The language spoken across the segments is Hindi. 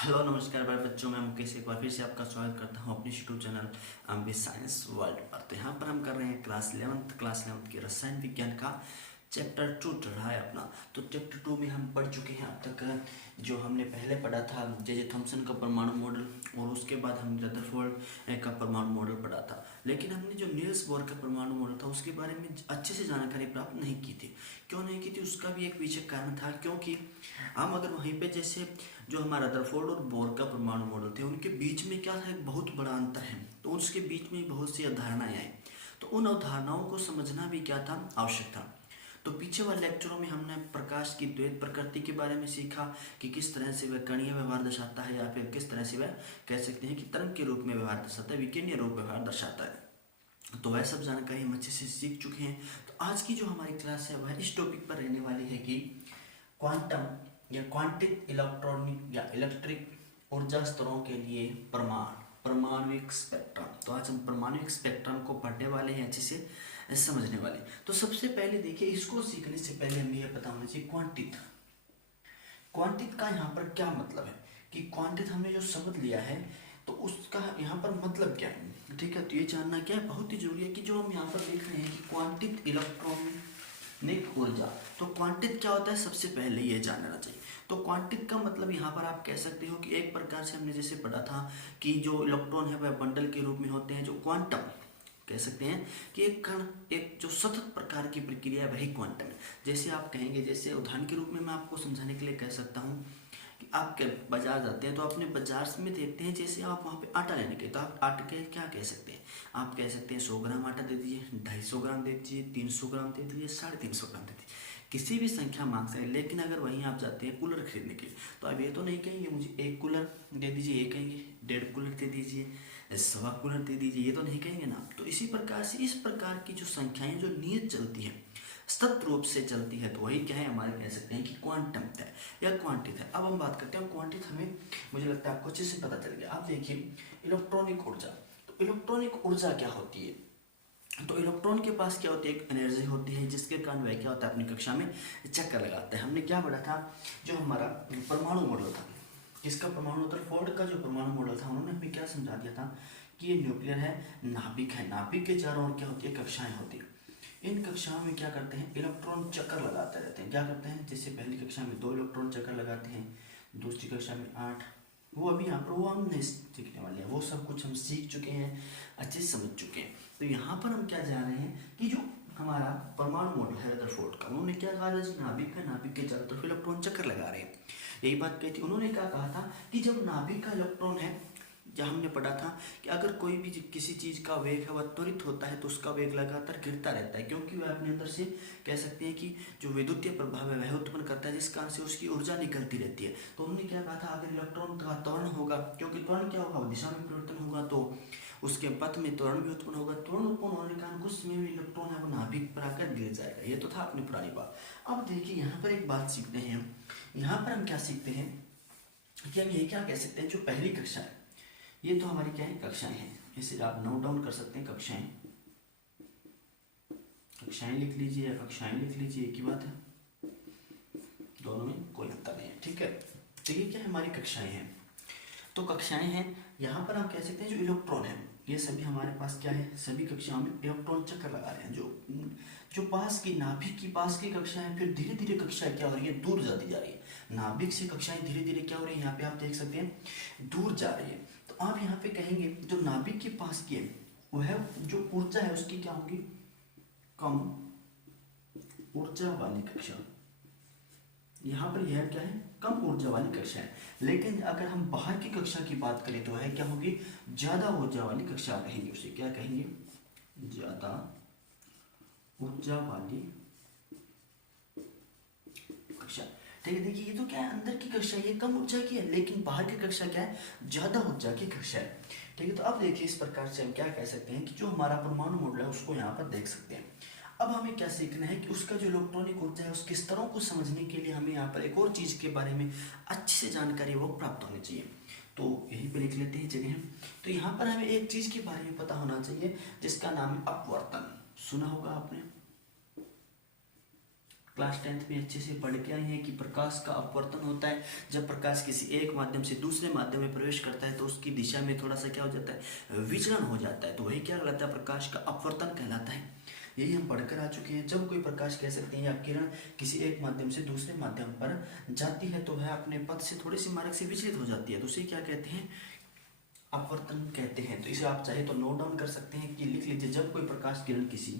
हेलो नमस्कार भाई बच्चों, मैं मुकेश एक बार फिर से आपका स्वागत करता हूं अपने YouTube channel Ambe science world पर। तो यहाँ पर हम कर रहे हैं क्लास 11th के रसायन विज्ञान का चैप्टर 2 चल रहा है अपना। तो चैप्टर 2 में हम पढ़ चुके हैं अब तक। जो हमने पहले पढ़ा था जे थॉमसन का परमाणु मॉडल, और उसके बाद हमने रदरफोर्ड का परमाणु मॉडल पढ़ा था। लेकिन हमने जो नील्स बोर का परमाणु मॉडल था उसके बारे में अच्छे से जानकारी प्राप्त नहीं की थी। क्यों नहीं की थी उसका भी एक पीछे कारण था, क्योंकि हम अगर वहीं पे जैसे जो हमारा रदरफोर्ड और बोर का परमाणु मॉडल थे उनके बीच में क्या था, एक बहुत बड़ा अंतर है। तो उसके बीच में बहुत सी अवधारणाएं आई, तो उन अवधारणाओं को समझना भी क्या था, आवश्यक था। तो पीछे वाले लेक्चरों में हमने प्रकाश की द्वैत प्रकृति के बारे में सीखा कि किस तरह से वह कणीय व्यवहार दर्शाता है, या फिर किस तरह से वह कह सकते हैं कि तरंग के रूप में व्यवहार दर्शाता है, विकिरणीय रूप व्यवहार दर्शाता है। तो वह सब जानकारी हम अच्छे से सीख चुके हैं। तो आज की जो हमारी क्लास है वह इस टॉपिक पर रहने वाली है कि क्वांटम या क्वांटिक इलेक्ट्रॉनिक या इलेक्ट्रिक ऊर्जा स्तरों के लिए परमाणुविक स्पेक्ट्रम। तो आज हम परमाणुविक स्पेक्ट्रम को पढ़ने वाले हैं, अच्छे से समझने वाले। तो सबसे पहले देखिए, इसको सीखने से पहले हमें यह पता होना चाहिए क्वांटित का यहाँ पर क्या मतलब है, कि क्वांटित हमने जो शब्द लिया है तो उसका यहाँ पर मतलब क्या है। ठीक है, तो ये जानना क्या है, बहुत ही जरूरी है कि जो हम यहाँ पर देख रहे हैं कि क्वांटित इलेक्ट्रॉनिक ऊर्जा, तो क्वांटित क्या होता है सबसे पहले ये जानना चाहिए। तो क्वांटित का मतलब यहाँ पर आप कह सकते हो कि एक प्रकार से हमने जैसे पढ़ा था कि जो इलेक्ट्रॉन है वह बंडल के रूप में होते हैं। जो क्वांटम कह सकते हैं कि एक कण, एक जो सतत प्रकार की प्रक्रिया है वही क्वांटम है। जैसे आप कहेंगे, जैसे उदाहरण के रूप में मैं आपको समझाने के लिए कह सकता हूँ कि आप बाजार जाते हैं तो अपने बाजार में देखते हैं, जैसे आप वहाँ पे आटा लेने गए तो आप आटे के क्या कह सकते हैं, आप कह सकते हैं 100 ग्राम आटा दे दीजिए, 250 ग्राम दे दीजिए, 300 ग्राम दे दीजिए, 350 ग्राम दे दीजिए, किसी भी संख्या मांग सकते हैं। लेकिन अगर वहीं आप जाते हैं कूलर खरीदने के लिए तो आप ये तो नहीं कहेंगे मुझे 1 कूलर दे दीजिए, ये कहेंगे 1.5 कूलर दे दीजिए, 1.25 कूलर दे दीजिए, ये तो नहीं कहेंगे ना। तो इसी प्रकार से इस प्रकार की जो संख्याएं जो नियत चलती है, सतत रूप से चलती है, तो वही क्या है, हमारे कह सकते हैं कि क्वांटम है या क्वांटित है। अब हम बात करते हैं क्वांटित, हमें मुझे लगता है आपको अच्छे से पता चल गया। आप देखिए इलेक्ट्रॉनिक ऊर्जा, तो इलेक्ट्रॉनिक ऊर्जा क्या होती है। तो इलेक्ट्रॉन के पास क्या होती है, एक एनर्जी होती है जिसके कारण वह क्या होता है, अपनी कक्षा में चक्कर लगाता है। हमने क्या पढ़ा था, जो हमारा परमाणु मॉडल था, किसका परमाणु था, फोर्ड का जो परमाणु मॉडल था, उन्होंने हमें क्या समझा दिया था कि ये न्यूक्लियर है, नाभिक है, नाभिक के चारों ओर क्या होती है, कक्षाएं होती है। इन कक्षाओं में क्या करते हैं, इलेक्ट्रॉन चक्कर लगाते रहते हैं। क्या करते हैं, जैसे पहली कक्षा में 2 इलेक्ट्रॉन चक्कर लगाते हैं, दूसरी कक्षा में 8, वो अभी यहाँ पर वो हम नहीं सीखने वाले हैं, वो सब कुछ हम सीख चुके हैं, अच्छे से समझ चुके हैं। तो यहाँ पर हम क्या जान रहे हैं कि जो हमारा परमाणु मॉडल है रदरफोर्ड का, उन्होंने क्या कहा था, नाभिक है, नाभिक के चारों तरफ इलेक्ट्रॉन चक्कर लगा रहे हैं, यही बात कही थी। उन्होंने क्या कहा था कि जब नाभिक का इलेक्ट्रॉन है, जहाँ हमने पढ़ा था कि अगर कोई भी किसी चीज़ का वेग है वह त्वरित होता है तो उसका वेग लगातार गिरता रहता है, क्योंकि वह अपने अंदर से कह सकते हैं कि जो विद्युतीय प्रभाव है वह उत्पन्न करता है, जिस कारण से उसकी ऊर्जा निकलती रहती है। तो उन्होंने क्या कहा था, अगर इलेक्ट्रॉन का त्वरण होगा, क्योंकि त्वरण क्या होगा, दिशा में परिवर्तन होगा, तो उसके पथ में त्वरण भी उत्पन्न होगा। त्वरण उत्पन्न होने के कारण कुछ समय में इलेक्ट्रॉन है वो नाभिक पर आकर गिर जाएगा। ये तो था अपनी पुरानी बात। अब देखिए यहाँ पर एक बात सीखते हैं हम, यहाँ पर हम क्या सीखते हैं कि हम ये क्या कह सकते हैं, जो पहली कक्षा है, ये तो हमारी क्या है, कक्षाएं हैं। इसे आप नोट डाउन कर सकते हैं, कक्षाएं, कक्षाएं लिख लीजिए या कक्षाएं लिख लीजिए, एक ही बात है, दोनों में कोई अंतर नहीं है। ठीक है, तो ये क्या है, हमारी कक्षाएं हैं। तो कक्षाएं हैं, यहाँ पर हम कह सकते हैं जो इलेक्ट्रॉन है, ये सभी हमारे पास क्या है, सभी कक्षाओं में इलेक्ट्रॉन चक्कर लगा रहे हैं। जो पास की नाभिक की पास की कक्षा है, फिर धीरे धीरे कक्षाएं क्या हो रही है, दूर जाती जा रही है। नाभिक से कक्षाएं धीरे धीरे क्या हो रही है, यहाँ पे आप देख सकते हैं दूर जा रही है। तो आप यहाँ पे कहेंगे जो नाभिक के पास की है वह जो ऊर्जा है उसकी क्या होगी, कम ऊर्जा वाली कक्षा। यहाँ पर यह क्या है, कम ऊर्जा वाली कक्षा है। लेकिन अगर हम बाहर की कक्षा की बात करें तो वह क्या होगी, ज्यादा ऊर्जा वाली कक्षा कहेंगे, उसे क्या कहेंगे, ज्यादा ऊर्जा वाली कक्षा। ठीक है, देखिए ये तो क्या है, अंदर की कक्षा ये कम ऊर्जा की है, लेकिन बाहर की कक्षा क्या है, ज्यादा ऊर्जा की कक्षा है। ठीक है, तो अब देखिए इस प्रकार से हम क्या कह सकते हैं कि जो हमारा परमाणु मॉडल है उसको यहाँ पर देख सकते हैं। अब हमें क्या सीखना है कि उसका जो इलेक्ट्रॉनिक ऊर्जा है उसके स्तरों को समझने के लिए हमें यहाँ पर एक और चीज के बारे में अच्छी से जानकारी वो प्राप्त होनी चाहिए। तो यहीं पर लिख लेते हैं जगह। तो यहाँ पर हमें एक चीज के बारे में पता होना चाहिए जिसका नाम है अपवर्तन। सुना होगा आपने, क्लास 10th में अच्छे से पढ़ के आए हैं कि प्रकाश का अपवर्तन होता है। जब प्रकाश किसी एक माध्यम से दूसरे माध्यम में प्रवेश करता है तो उसकी दिशा में थोड़ा सा क्या हो जाता है, विचलन हो जाता है। तो वही क्या कहलाता है, प्रकाश का अपवर्तन कहलाता है। यही हम पढ़कर आ चुके हैं। जब कोई प्रकाश कह सकते हैं या किरण किसी एक माध्यम से दूसरे माध्यम पर जाती है तो वह अपने पथ से थोड़ी सी मार्ग से विचलित हो जाती है, तो उसे क्या कहते हैं, अपवर्तन कहते हैं। तो इसे आप चाहे तो नोट डाउन कर सकते हैं कि लिख लीजिए, जब कोई प्रकाश किरण किसी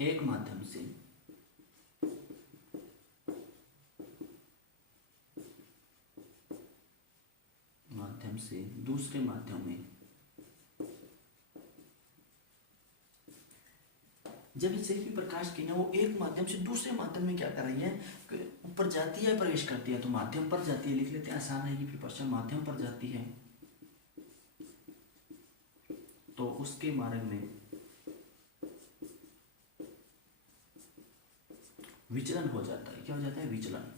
एक माध्यम से दूसरे माध्यम में, जब इसे भी प्रकाश की ना वो एक माध्यम से दूसरे माध्यम में क्या कर रही है, ऊपर जाती है, प्रवेश करती है, तो माध्यम पर जाती है, लिख लेते हैं, आसान है ये प्रिपरेशन। माध्यम पर जाती है तो उसके मार्ग में विचलन हो जाता है। क्या हो जाता है, विचलन।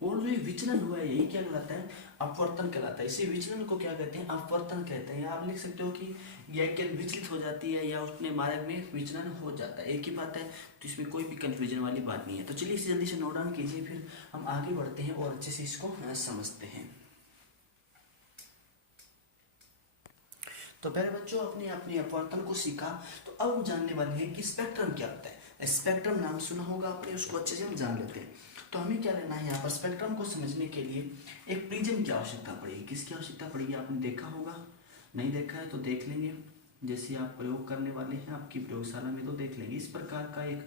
और जो ये विचलन हुआ है यही क्या कहलाता है, अपवर्तन कहलाता है। इसी विचलन को क्या कहते हैं, अपवर्तन कहते हैं। आप लिख सकते हो कि यह क्या विचलित हो जाती है या उसने मार्ग में विचलन हो जाता है, एक ही बात है। तो इसमें कोई भी कंफ्यूजन वाली बात नहीं है। तो चलिए इसे जल्दी से नोट डाउन कीजिए, फिर हम आगे बढ़ते हैं और अच्छे से इसको समझते हैं। तो पहले बच्चों अपने अपने अपवर्तन को सीखा, तो अब हम जानने वाले हैं कि स्पेक्ट्रम क्या होता है। स्पेक्ट्रम नाम सुना होगा आपने, उसको अच्छे से हम जान लेते हैं। तो हमें क्या लेना है यहाँ पर, स्पेक्ट्रम को समझने के लिए एक प्रिज्म की आवश्यकता पड़ेगी। किसकी आवश्यकता पड़ेगी, आपने देखा होगा, नहीं देखा है तो देख लेंगे। जैसे आप प्रयोग करने वाले हैं आपकी प्रयोगशाला में तो देख लेंगे। इस प्रकार का एक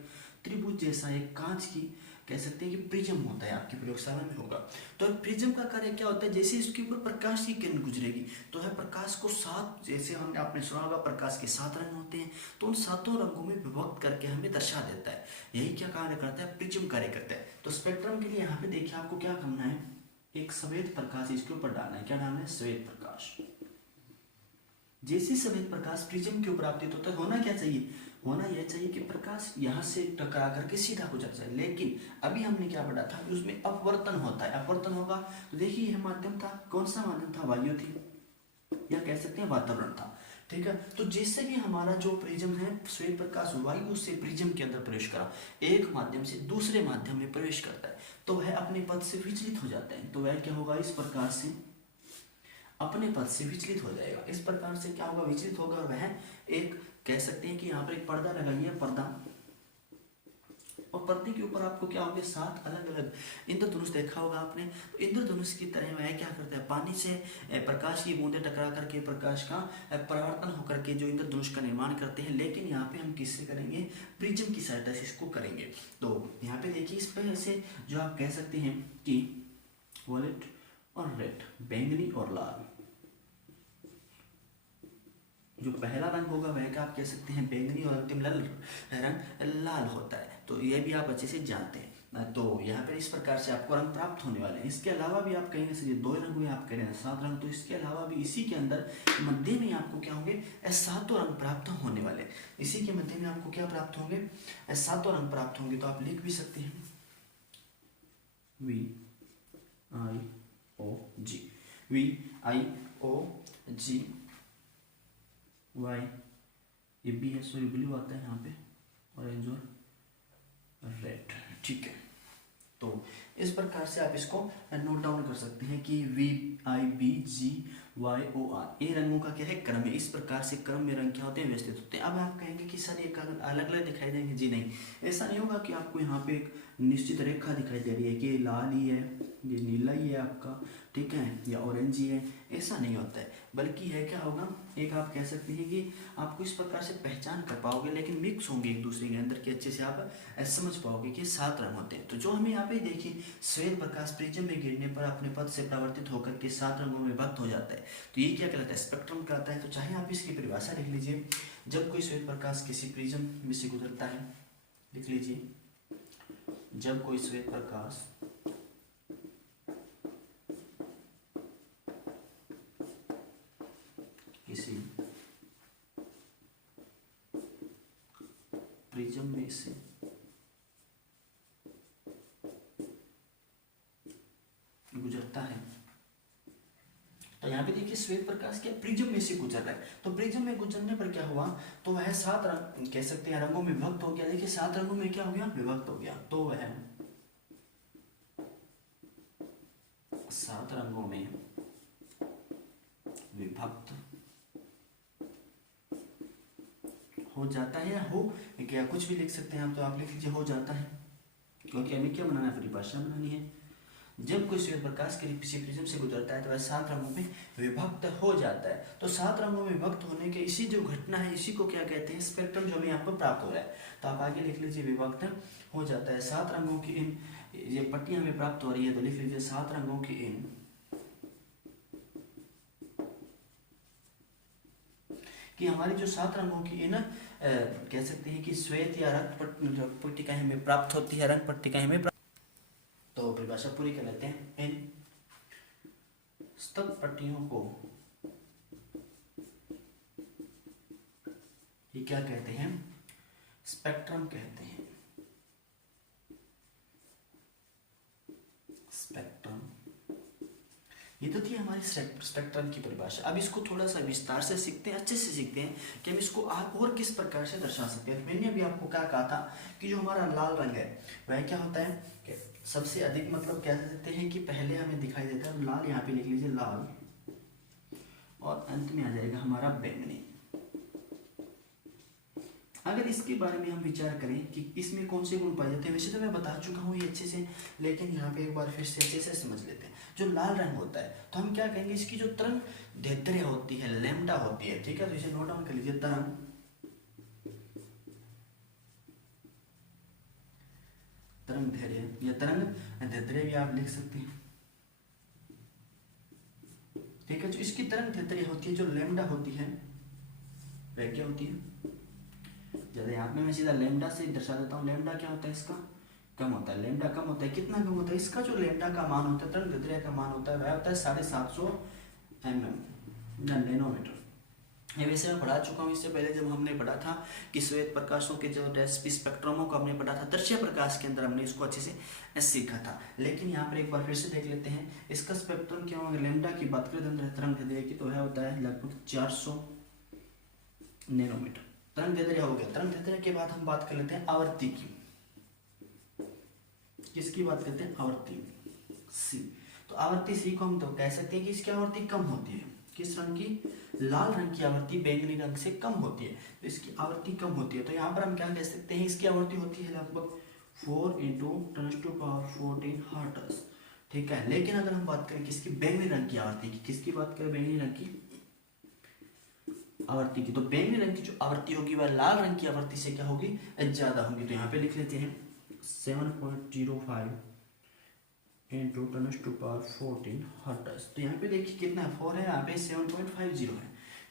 त्रिभुज जैसा एक कांच की कह सकते हैं कि प्रिज्म होता है, आपकी प्रयोगशाला में होगा। तो प्रिज्म का कार्य क्या होता है, जैसे इसके ऊपर प्रकाश की किरण गुजरेगी तो है प्रकाश को सात, जैसे हमने आपने सुना होगा प्रकाश के 7 रंग होते हैं, तो उन 7 रंगों में विभक्त करके हमें दर्शा देता है। यही क्या कार्य करता है, प्रिज्म कार्य करता है। तो स्पेक्ट्रम के लिए यहाँ पे देखिए आपको क्या करना है, एक सफेद प्रकाश इसके ऊपर डालना है। क्या डालना है, श्वेत प्रकाश। जैसे सफेद प्रकाश प्रिज्म के ऊपर आपतित होता है, होना क्या चाहिए, होना यह चाहिए कि प्रकाश यहाँ से टकरा करके सीधा गुजर जाए। लेकिन अभी हमने क्या पढ़ा था कि उसमें अपवर्तन होता है। अपवर्तन होगा तो देखिए यह माध्यम था, कौन सा माध्यम था, वायु थी या कह सकते हैं वातावरण था, ठीक है। तो जैसे भी हमारा जो प्रिज्म है, श्वेत प्रकाश वायु से प्रिज्म के अंदर प्रवेश करा, एक माध्यम से दूसरे माध्यम में प्रवेश करता है तो वह अपने पथ से विचलित हो जाता है। तो वह क्या होगा, इस प्रकार से अपने पद से विचलित हो जाएगा। इस प्रकार से क्या होगा, विचलित होगा। और वह एक कह सकते हैं कि यहाँ पर एक पर्दा लगाइए, पर्दा, और पर्दे के ऊपर आपको क्या होंगे, 7 अलग अलग इंद्रधनुष देखा होगा आपने। तो इंद्रधनुष की तरह वह क्या करता है, पानी से प्रकाश की बूंदें टकरा करके प्रकाश का परावर्तन होकर के जो इंद्रधनुष का निर्माण करते हैं। लेकिन यहाँ पे हम किससे करेंगे, प्रिज्म की सहायता से इसको करेंगे। तो यहाँ पे देखिए इस पर से जो आप कह सकते हैं कि वॉलेट और रेड, बैंगनी और लाल, जो पहला रंग होगा वह क्या आप कह सकते हैं बैंगनी और अंतिम रंग लाल होता है। तो यह भी आप अच्छे से जानते हैं। तो यहाँ पर इस प्रकार से आपको रंग प्राप्त होने वाले हैं। इसके अलावा भी आप कहेंगे सर 2 रंग हुए, आप कह रहे हैं 7 रंग, तो इसके अलावा भी इसी के अंदर मध्य में आपको क्या होंगे, 7 रंग प्राप्त होने वाले। इसी के मध्य में आपको क्या प्राप्त होंगे, 7 रंग प्राप्त होंगे। तो आप लिख भी सकते हैं VIOG, VIOG, वाई, ये बी है, सॉरी ब्लू आता है यहाँ पे, ऑरेंज और रेड, ठीक है। तो इस प्रकार से आप इसको नोट डाउन कर सकते हैं कि VIBGYOR, ये रंगों का क्या है, क्रम है। इस प्रकार से क्रम में रंग क्या होते हैं, व्यवस्थित होते हैं। अब आप कहेंगे कि सर ये अलग अलग दिखाई देंगे, जी नहीं, ऐसा नहीं होगा कि आपको यहाँ पे एक निश्चित रेखा दिखाई दे रही है कि ये लाल ही है, ये नीला ही है आपका, ठीक है, या ऑरेंज ही है, ऐसा नहीं होता है। बल्कि है क्या होगा, एक आप कह सकते हैं कि आपको इस प्रकार से पहचान कर पाओगे, लेकिन मिक्स होंगे एक दूसरे के अंदर के, अच्छे से आप समझ पाओगे कि 7 रंग होते हैं। तो जो हमें यहाँ पे देखिए श्वेत प्रकाश प्रिज्म में गिरने पर अपने पथ से परावर्तित होकर के 7 रंगों में विभक्त हो जाता है। तो ये क्या कहलाता है, स्पेक्ट्रम कहलाता है। तो चाहे आप इसकी परिभाषा लिख लीजिए, जब कोई श्वेत प्रकाश किसी प्रिज्म में से गुजरता है, लिख लीजिए, जब कोई श्वेत प्रकाश किसी प्रिज्म में से श्वेत प्रकाश क्या प्रिज्म में से गुजर रहा है, तो प्रिज्म में गुजरने पर क्या हुआ, तो वह 7 रंग कह सकते हैं रंगों में विभक्त हो गया। देखिए 7 रंगों में क्या हो गया, विभक्त हो गया। तो वह 7 रंगों में विभक्त हो जाता है, या हो क्या कुछ भी लिख सकते हैं आप, तो आप लिख लीजिए हो जाता है, क्योंकि हमें क्या बनाना है, परिभाषा बनानी है। जब कोई श्वेत प्रकाश किसी प्रिज्म से गुजरता है तो वह 7 रंगों में विभक्त हो जाता है। तो 7 रंगों में विभक्त होने के इसी जो घटना है, इसी को क्या कहते हैं, स्पेक्ट्रम जो हमें यहाँ पर प्राप्त हो रहा है। तो आप आगे लिख लीजिए विभक्त हो जाता है। 7 रंगों की इन ये पट्टियां हमें प्राप्त हो रही है, तो लिख लीजिए 7 रंगों की इन कि हमारी जो 7 रंगों की इन कह सकते हैं कि श्वेत या रक्त पट्टिकाएं हमें प्राप्त होती है, रंग पट्टिकाएं हमें प्राप्त। तो परिभाषा पूरी कर लेते हैं। इन स्तब्ध पट्टियों को ये क्या कहते हैं, स्पेक्ट्रम कहते हैं। स्पेक्ट्रम, ये तो थी हमारी स्पेक्ट्रम की परिभाषा। अब इसको थोड़ा सा विस्तार से सीखते हैं, अच्छे से सीखते हैं कि हम इसको और किस प्रकार से दर्शा सकते हैं। मैंने अभी आपको क्या कहा था कि जो हमारा लाल रंग है वह क्या होता है कि सबसे अधिक मतलब कह सकते हैं कि पहले हमें दिखाई देता है लाल, यहाँ पे लिख लीजिए लाल, और अंत में आ जाएगा हमारा बैंगनी। अगर इसके बारे में हम विचार करें कि इसमें कौन से गुण पाए जाते हैं, वैसे तो मैं बता चुका हूँ ये अच्छे से, लेकिन यहाँ पे एक बार फिर से अच्छे से समझ लेते हैं। जो लाल रंग होता है तो हम क्या कहेंगे, इसकी जो तरंग दैर्ध्य होती है, लैम्डा होती है, ठीक है, तो इसे नोट डाउन कर लीजिए। तरंग दैर्ध्य या तरंग दैर्ध्य भी आप लिख सकते हैं, ठीक है। जो इसकी तरंग दैर्ध्य होती है, जो लैम्डा होती है, वह क्या होती है, जैसे यहाँ पे मैं सीधा लैम्डा से दर्शा देता हूँ। लैम्डा क्या होता है, इसका कम होता है, लैम्डा कम होता है। कितना कम होता है, इसका जो लैम्डा का मान होता है, तरंग दैर्ध्य का मान होता है, वह होता है 750 mm या नैनोमीटर। ये वैसे मैं पढ़ा चुका हूँ इससे पहले, जब हमने पढ़ा था कि श्वेत प्रकाशों के जो स्पेक्ट्रमों को हमने पढ़ा था, दृश्य प्रकाश के अंदर हमने इसको अच्छे से सीखा था। लेकिन यहाँ पर एक बार फिर से देख लेते हैं इसका स्पेक्ट्रम क्या होगा। लैम्डा की बात करें तरंग दैर्ध्य की, तो वह होता है लगभग 400 नैनोमीटर। तरंग दैर्ध्य हो गया। तरंग दैर्ध्य के बाद हम बात कर लेते हैं आवर्ती की। किसकी बात करते हैं, आवर्ती सी। तो आवर्ती सी को हम तो कह सकते हैं कि इसकी आवर्ती कम होती है। किस रंग की, लाल रंग की आवर्ती बैंगनी रंग से कम होती है, तो इसकी आवर्ती कम होती है। तो यहाँ पर हम क्या कह सकते हैं, इसकी आवर्ती होती है लगभग 4 × 10⁻14 हर्ट्ज, ठीक है। लेकिन अगर हम बात करें किसकी, बैंगनी रंग की आवर्ती की, किसकी बात करें, बैंगनी रंग की आवर्ती की, तो बैंगनी रंग की जो आवर्ती होगी वह लाल रंग की आवर्ती से क्या होगी, ज्यादा होगी। तो यहाँ पे लिख लेते हैं 7.05 × 10⁻14 हर्ट्ज। तो यहाँ पे देखिए कितना 4 है, यहाँ पे 7.50 है,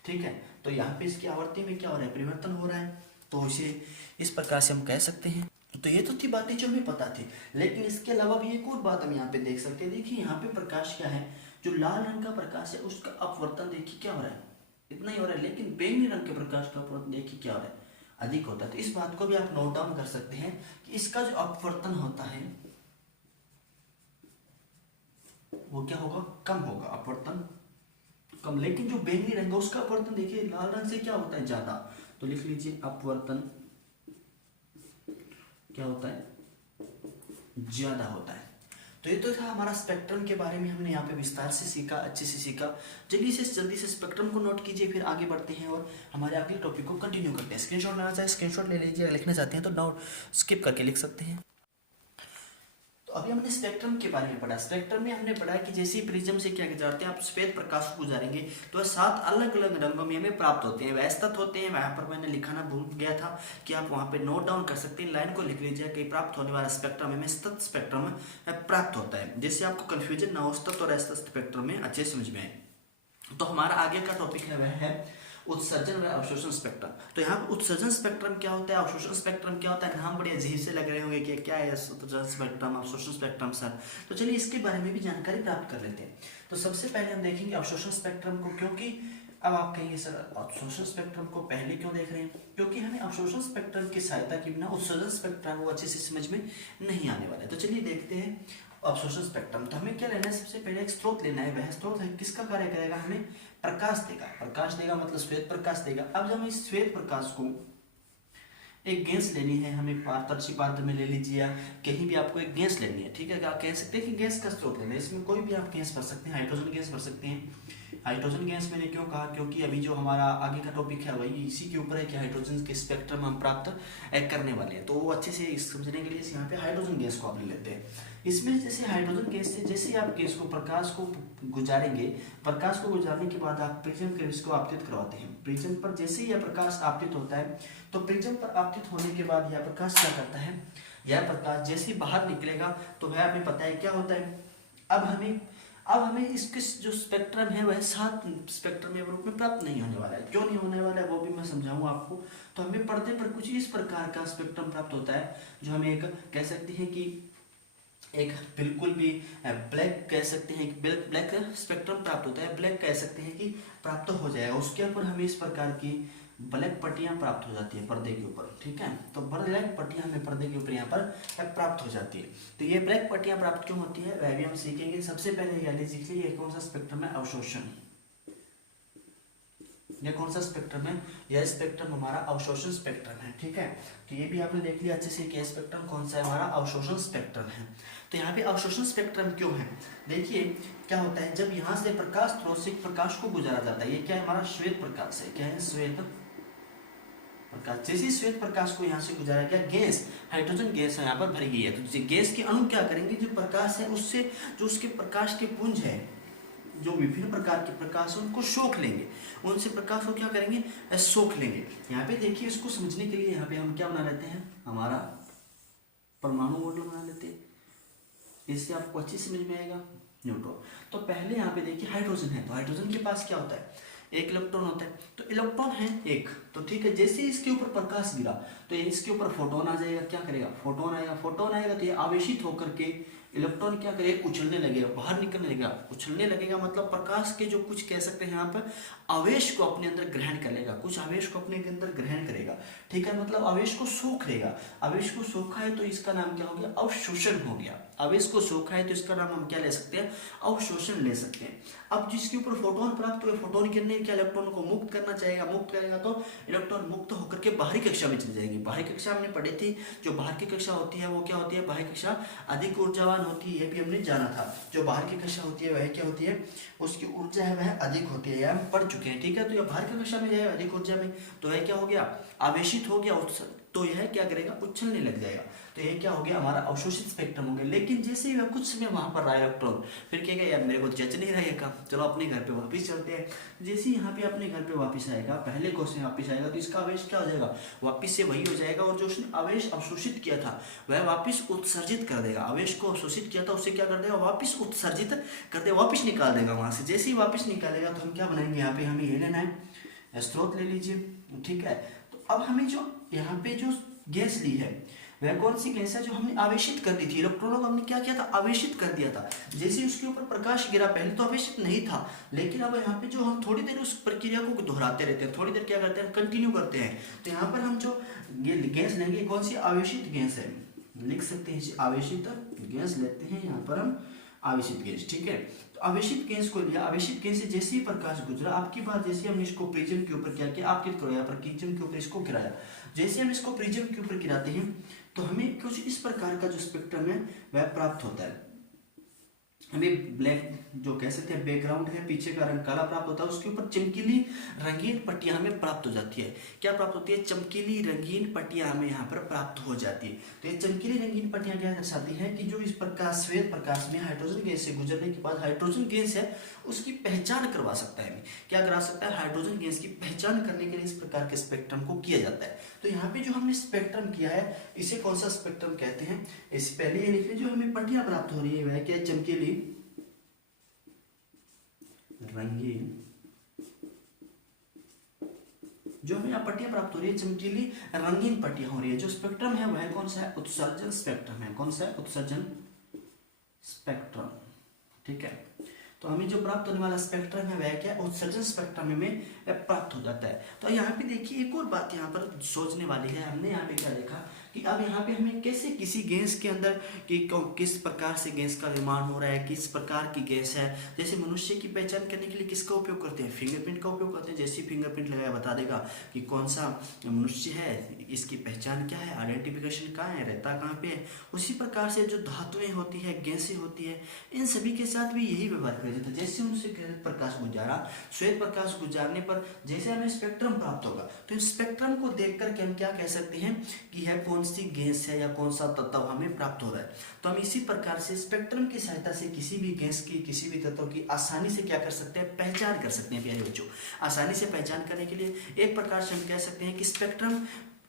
ठीक है। तो यहाँ पे इसकी आवर्ती में क्या हो रहा है, परिवर्तन हो रहा है। तो इसे इस प्रकार से हम कह सकते हैं। तो ये तो थी बातें जो हमें पता थी, लेकिन इसके अलावा भी एक और बात हम यहाँ पे देख सकते हैं। देखिए यहाँ पे प्रकाश क्या है, जो लाल रंग का प्रकाश है उसका अपवर्तन देखिए क्या हो रहा है, इतना ही हो रहा है। लेकिन बैंगनी रंग के प्रकाश का अपवर्तन देखिए क्या हो रहा है, अधिक होता है। तो इस बात को भी आप नोट डाउन कर सकते हैं कि इसका जो अपवर्तन होता है वो क्या होगा, कम होगा, अपवर्तन कम। लेकिन जो बैंगनी रंग है उसका अपवर्तन देखिए लाल रंग से क्या होता है, ज्यादा। तो लिख लीजिए अपवर्तन क्या होता है, ज्यादा होता है। तो ये तो था हमारा स्पेक्ट्रम के बारे में, हमने यहाँ पे विस्तार से सीखा, अच्छे से सीखा। जल्दी से स्पेक्ट्रम को नोट कीजिए, फिर आगे बढ़ते हैं और हमारे अगले टॉपिक को कंटिन्यू करते हैं। स्क्रीनशॉट लेना चाहे स्क्रीनशॉट ले लीजिए, लिखना चाहते हैं तो नोट स्किप करके लिख सकते हैं। तो अभी हमने स्पेक्ट्रम के बारे में पढ़ा। स्पेक्ट्रम में हमने पढ़ा कि जैसे प्रिज्म से क्या गुजारते हैं, आप श्वेत प्रकाश को गुजारेंगे तो 7 अलग अलग रंगों में हमें प्राप्त होते हैं, वह सतत होते हैं। वहां पर मैंने लिखाना भूल गया था कि आप वहां पे नोट डाउन कर सकते हैं, लाइन को लिख लीजिए कि प्राप्त होने वाला स्पेक्ट्रम हमें सतत स्पेक्ट्रम प्राप्त होता है। जैसे आपको कंफ्यूजन ना हो, सतत और असतत स्पेक्ट्रम में अच्छे समझ में आए। तो हमारा आगे का टॉपिक है वह है उत्सर्जन व अवशोषण स्पेक्ट्रम। तो यहाँ पर उत्सर्जन स्पेक्ट्रम क्या होता है, अवशोषण स्पेक्ट्रम क्या होता है, नाम बड़े अजीब से लग रहे होंगे कि क्या है उत्सर्जन स्पेक्ट्रम, अवशोषण स्पेक्ट्रम सर। तो चलिए इसके बारे में भी जानकारी प्राप्त कर लेते हैं। तो सबसे पहले हम देखेंगे अवशोषण स्पेक्ट्रम को, क्योंकि अब आप कहेंगे सर अवशोषण स्पेक्ट्रम को पहले क्यों देख रहे हैं, क्योंकि हमें अवशोषण स्पेक्ट्रम की सहायता के बिना उत्सर्जन स्पेक्ट्रम वो अच्छे से समझ में नहीं आने वाला है। तो चलिए देखते हैं अवशोषण स्पेक्ट्रम। तो हमें क्या लेना है, सबसे पहले एक स्रोत लेना है, वह स्रोत है किसका कार्य करेगा, हमें प्रकाश देगा, प्रकाश देगा मतलब श्वेत प्रकाश देगा। अब जब हम इस श्वेत प्रकाश को एक गैस लेनी है, हमें पारदर्शी पात्र में ले लीजिए, या कहीं भी आपको एक गैस लेनी है, ठीक है, आप कह सकते हैं कि गैस का स्रोत लेना है, इसमें कोई भी आप गैस भर सकते हैं, हाइड्रोजन गैस भर सकते हैं। हाइड्रोजन गैस मैंने क्यों कहा, क्योंकि अभी जो हमारा आगे का टॉपिक है वही इसी के ऊपर है कि हाइड्रोजन के स्पेक्ट्रम हम प्राप्त करने वाले हैं, तो वो अच्छे से समझने के लिए यहाँ पे हाइड्रोजन गैस को आप ले लेते हैं। इसमें जैसे हाइड्रोजन गैस से जैसे आप गैस को प्रकाश को गुजारेंगे, प्रकाश को गुजारने के बाद आप प्रिज्म के इसको आपतित करवाते हैं, प्रिज्म पर जैसे ही यह प्रकाश आपतित होता है, तो प्रिज्म पर आपतित होने के बाद यह प्रकाश क्या करता है, यह प्रकाश जैसे ही बाहर निकलेगा तो वह हमें पता है क्या होता है। अब हमें इसके जो स्पेक्ट्रम है वह 7 स्पेक्ट्रम के रूप में प्राप्त नहीं होने वाला है। क्यों नहीं होने वाला है वो भी मैं समझाऊंगा आपको। तो हमें पर्दे पर कुछ इस प्रकार का स्पेक्ट्रम प्राप्त होता है, जो हमें एक कह सकते हैं कि एक बिल्कुल भी ब्लैक कह सकते हैं कि ब्लैक स्पेक्ट्रम प्राप्त होता है, ब्लैक कह सकते हैं कि प्राप्त हो जाएगा। उसके ऊपर हमें इस प्रकार की ब्लैक पट्टियां प्राप्त हो जाती है पर्दे के ऊपर, ठीक है। तो ब्लैक पट्टियां हमें पर्दे के ऊपर यहाँ पर प्राप्त हो जाती है। तो ये ब्लैक पट्टियां प्राप्त क्यों होती है वह भी हम सीखेंगे। सबसे पहले यह सीख लीजिए कौन सा स्पेक्ट्रम है, अवशोषण। ये कौन सा स्पेक्ट्रम है, यह स्पेक्ट्रम हमारा अवशोषण स्पेक्ट्रम है, ठीक है। तो ये भी आपने देख लिया अच्छे से कि स्पेक्ट्रम कौन सा है, हमारा अवशोषण स्पेक्ट्रम है। तो यहाँ पे अवशोषण स्पेक्ट्रम क्यों है, देखिए क्या होता है, जब यहाँ से प्रकाश स्रोत से प्रकाश को गुजारा जाता है, ये क्या है हमारा श्वेत प्रकाश है, क्या है श्वेत प्रकाश। जैसे श्वेत प्रकाश को यहाँ से गुजारा गया, गैस हाइड्रोजन गैस यहाँ पर भरी गई है, तो गैस के अणु क्या करेंगे, जो प्रकाश है उससे जो उसके प्रकाश के पुंज है, जो विभिन्न प्रकार के प्रकाश है उनको सोख लेंगे, उनसे प्रकाश को क्या करेंगे, सोख लेंगे। यहाँ पे देखिए इसको समझने के लिए यहाँ पे हम क्या बना लेते हैं, हमारा परमाणु मॉडल बना लेते हैं, इससे आपको अच्छी समझ में आएगा। न्यूट्रॉन, तो पहले यहाँ पे देखिए हाइड्रोजन है, तो हाइड्रोजन के पास क्या होता है, एक इलेक्ट्रॉन होता है, तो इलेक्ट्रॉन है एक, तो ठीक है। जैसे इसके ऊपर प्रकाश गिरा तो ये इसके ऊपर फोटोन आ जाएगा, क्या करेगा, फोटोन आएगा, फोटोन आएगा तो ये आवेशित होकर के इलेक्ट्रॉन क्या करेगा, उछलने लगेगा, बाहर निकलने लगेगा, उछलने लगेगा मतलब प्रकाश के जो कुछ कह सकते हैं यहाँ पर आवेश को अपने अंदर ग्रहण कर लेगा, कुछ आवेश को अपने के अंदर ग्रहण करेगा, ठीक है, मतलब आवेश को सोख लेगा। आवेश को सोखा है तो इसका नाम क्या हो गया, अवशोषण हो गया। आवेश को सोखा है तो इसका नाम हम क्या ले सकते हैं, अवशोषण ले सकते हैं। अब जिसके ऊपर फोटोन प्राप्त हुए, फोटोन गिरने क्या इलेक्ट्रॉन को मुक्त करना चाहेगा, मुक्त करेगा तो इलेक्ट्रॉन मुक्त होकर के बाहरी कक्षा में चली जाएगी। बाहरी कक्षा हमने पढ़ी थी, जो बाहर की कक्षा होती है वो क्या होती है, बाहरी कक्षा अधिक ऊर्जावान होती है, ये भी हमने जाना था। जो बाहर की कक्षा होती है वह क्या होती है, उसकी ऊर्जा है वह अधिक होती है, यह हम पढ़ चुके हैं, ठीक है। तो यह बाहर की कक्षा में जाएगा अधिक ऊर्जा में, तो यह क्या हो गया, आवेशित हो गया, तो यह क्या करेगा, उछलने लग जाएगा, तो ये क्या हो गया, हमारा अवशोषित स्पेक्ट्रम हो गया। लेकिन जैसे ही वह कुछ समय वहां पर रहा इलेक्ट्रॉन, फिर क्या यार मेरे को जच नहीं रहा ये काम, चलो अपने घर पे वापस चलते हैं। जैसे ही यहाँ पे अपने घर पे वापस आएगा, पहले कोष में वापस आएगा, तो इसका आवेश क्या हो जाएगा, वापस से वही हो जाएगा, और जो उसने आवेश अवशोषित किया था वह वापस उत्सर्जित कर देगा। आवेश को अवशोषित किया था उसे क्या कर देगा, वापस उत्सर्जित कर देगा, वापस निकाल देगा वहां से। जैसे ही वापस निकालेगा तो हम क्या बनाएंगे, यहाँ पे हमें ये लेना है, स्रोत ले लीजिए, ठीक है। तो अब हमें जो यहाँ पे जो गैस ली है वह कौन सी गैस है, जो हमने आवेशित कर दी थी, इलेक्ट्रॉनों को हमने क्या किया था, आवेशित कर दिया था। जैसे उसके ऊपर प्रकाश गिरा, पहले तो आवेशित नहीं था, लेकिन अब यहाँ पे जो हम थोड़ी देर उस प्रक्रिया को दोहराते रहते हैं, थोड़ी देर क्या करते हैं, कंटिन्यू करते हैं, तो यहाँ पर हम जो गैस लेंगे कौन सी, आवेशित गैस है, लिख सकते हैं आवेशित गैस लेते हैं यहाँ पर हम, आवेशित गैस, ठीक है। तो आवेशित गैस को लिया, आवेशित गैस से जैसे ही प्रकाश गुजरा, आपकी बात जैसे हमने इसको प्रिज्म के ऊपर क्या किया, आपतित करो, यहाँ पर प्रिज्म के ऊपर इसको गिराया, जैसे हम इसको प्रिज्म के ऊपर गिराते हैं तो हमें कुछ इस प्रकार का जो स्पेक्ट्रम है वह प्राप्त होता है। हमें ब्लैक जो कह सकते हैं बैकग्राउंड है, पीछे का रंग काला प्राप्त होता है, उसके ऊपर चमकीली रंगीन पट्टियां हमें प्राप्त हो जाती है। क्या प्राप्त होती है, चमकीली रंगीन पट्टियां हमें यहाँ पर प्राप्त हो जाती है। तो ये चमकीली रंगीन पट्टियां क्या दर्शाती हैं कि जो इस प्रकाश श्वेत प्रकाश में हाइड्रोजन गैस से गुजरने के बाद हाइड्रोजन गैस है उसकी पहचान करवा सकता है। हमें क्या करा सकता है, हाइड्रोजन गैस की पहचान करने के लिए इस प्रकार के स्पेक्ट्रम को किया जाता है। तो यहाँ पे जो हमने स्पेक्ट्रम किया है इसे कौन सा स्पेक्ट्रम कहते हैं, इससे पहले ये लिख लीजिए, जो हमें पट्टियां प्राप्त हो रही है वह क्या है, चमकीली रंगीन, जो हमें यहाँ पट्टियां प्राप्त हो रही है चमकीली रंगीन पट्टियां हो रही है। जो स्पेक्ट्रम है वह कौन सा है, उत्सर्जन स्पेक्ट्रम है। कौन सा है, उत्सर्जन स्पेक्ट्रम, ठीक है। तो हमें जो प्राप्त होने वाला स्पेक्ट्रम है वह क्या है, उत्सर्जन स्पेक्ट्रम में प्राप्त हो जाता है। तो यहाँ पे देखिए एक और बात यहाँ पर सोचने वाली है, हमने यहाँ पे क्या देखा कि कि अब यहाँ पे हमें कैसे किसी गैस के अंदर कि किस प्रकार से गैस का निर्माण हो रहा है, किस प्रकार की गैस है। जैसे मनुष्य की पहचान करने के लिए किसका उपयोग करते हैं, फिंगरप्रिंट का उपयोग करते हैं। जैसे फिंगरप्रिंट लगाया बता देगा कि कौन सा मनुष्य है, इसकी पहचान क्या है, आइडेंटिफिकेशन कहाँ है, रहता कहाँ पे है। उसी प्रकार से जो धातुएं होती है, गैसें होती है, इन सभी के साथ भी यही व्यवहार किया जाता है। जैसे उनसे प्रकाश गुजारा, श्वेत प्रकाश गुजारने पर जैसे हमें स्पेक्ट्रम प्राप्त होगा, तो इस स्पेक्ट्रम को देख करके हम क्या कह सकते हैं कि यह कौन सी गैस है या कौन सा तत्व हमें प्राप्त हो रहा है। तो हम इसी प्रकार से स्पेक्ट्रम की सहायता से किसी भी गैस की, किसी भी तत्व की आसानी से क्या कर सकते हैं, पहचान कर सकते हैं। प्यारे बच्चों, आसानी से पहचान करने के लिए एक प्रकार से हम कह सकते हैं कि स्पेक्ट्रम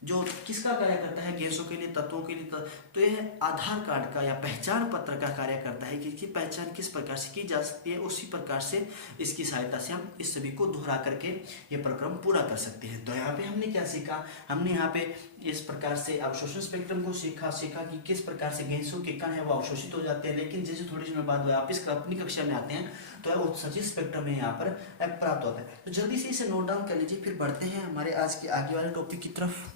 जो किसका कार्य करता है, गैसों के लिए, तत्वों के लिए, तो यह आधार कार्ड का या पहचान पत्र का कार्य करता है कि इसकी पहचान किस प्रकार से की जा सकती है। उसी प्रकार से इसकी सहायता से हम इस सभी को दोहरा करके ये प्रक्रम पूरा कर सकते हैं। तो यहाँ पे हमने क्या सीखा, हमने यहाँ पे इस प्रकार से अवशोषण स्पेक्ट्रम को सीखा कि किस प्रकार से गैसों के कण है वो अवशोषित हो जाते हैं, लेकिन जैसे थोड़ी समय बाद वापिस अपनी कक्षा में आते हैं तो वो सचिव स्पेक्ट्रम में यहाँ पर प्राप्त होता है। तो जल्दी से इसे नोट डाउन कर लीजिए, फिर बढ़ते हैं हमारे आज के आगे वाले टॉपिक की तरफ।